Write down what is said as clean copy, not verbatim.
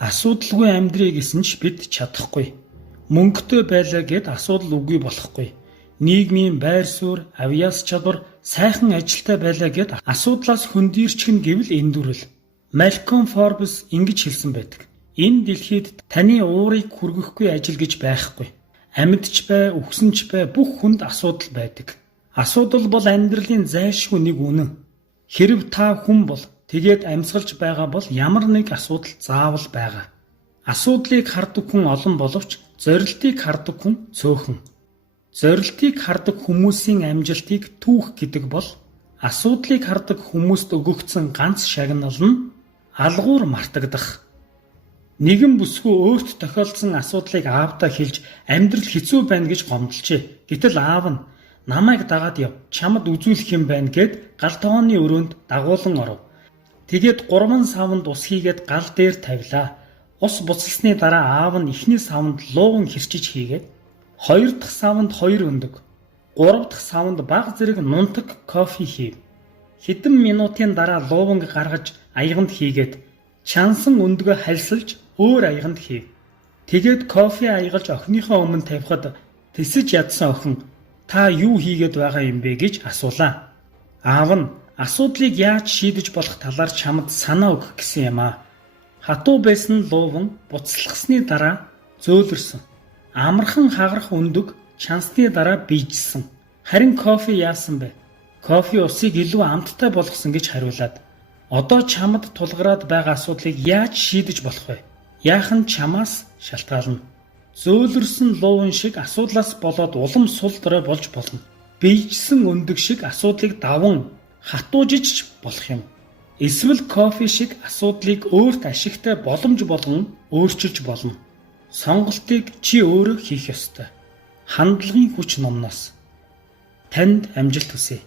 Асуудалгүй амьдрий гэсэн ч бид чадахгүй. Мөнгөтэй байлаа гэд асуудал үгүй болохгүй. Нийгмийн байр суурь, авьяас чадвар, сайхан ажилтай байлаа гэд асуудлаас хөндийрчихнэ гэвэл эндүрэл. Малком Форбс ингэж хэлсэн байдаг. Энэ дэлхийд таны уурыг хүргэхгүй ажил гэж байхгүй. Амьдч бай, үхсэнч бай бүх хүнд асуудал байдаг. Асуудал бол амьдралын зайлшгүй нэг үнэн. Хэрв та хүн бол тэгээд амьсгалж байгаа бол ямар нэг асуудал заавал байгаа. Асуудлыг хардаг хүн олон боловч зорилтыг хардаг хүн цөөхөн. Зорилтыг хардаг хүмүүсийн амжилтыг түүх гэдэг бол асуудлыг хардаг хүмүүст өгөгдсөн ганц шагнал нь алгуур мартагдах. Нэгэн бүсгүй өөрт тохиолдсон асуудлыг аавдаа хэлж амьдрал хэцүү байна гэж гомдлжээ. Гэтэл аав нь намайг дагаад яв, чамд үзүүлэх юм байна гэд гал тогооны өрөөнд дагуулan оров. Тэгээд 3 савнд ус хийгээд гал дээр тавилаа. Ус буцалсны дараа аав нь эхний савнд лууган хэрчиж хийгээд 2 дахь савнд 2 өндөг, 3 дахь савнд бага зэрэг нунтаг кофе хийв. Хэдэн минутын дараа лууганг гаргаж аяганд хийгээд чансан өндгөө хальсалж өөр аяганд хийв. Тэгээд кофе аягалж охиныхоо өмнө тавихад тэсэж ядсан охин та юу хийгээд байгаа юм бэ гэж асуулаа. Аав нь асуудлыг яаж шийдэж болох талаар чамд санаа өгөх гэсэн юм аа. Хатуу байсан лууган буцалгасны дараа зөөлрсөн. Амархан хагарах өндөг чансны дараа бийжсэн. Харин кофе яасан бэ? Кофе усыг илүү амттай болгосон гэж хариулаад. Одоо чамд тулгараад байгаа асуудлыг яаж шийдэж болох вэ? Яах нь чамаас шалтгаална. Зөөлрсөн луун шиг асуудлаас болоод улам сул дорой болж болно. Бийжсэн өндөг шиг асуудлыг даван хатуужиж болох юм. Эсвэл кофе шиг асуудлыг өөрт ашигтай боломж болгон өөрчилж болно. Сонголтыг чи өөрөө хийх ёстой. Хандлагын хүч номноос. Танд амжилт хүсье.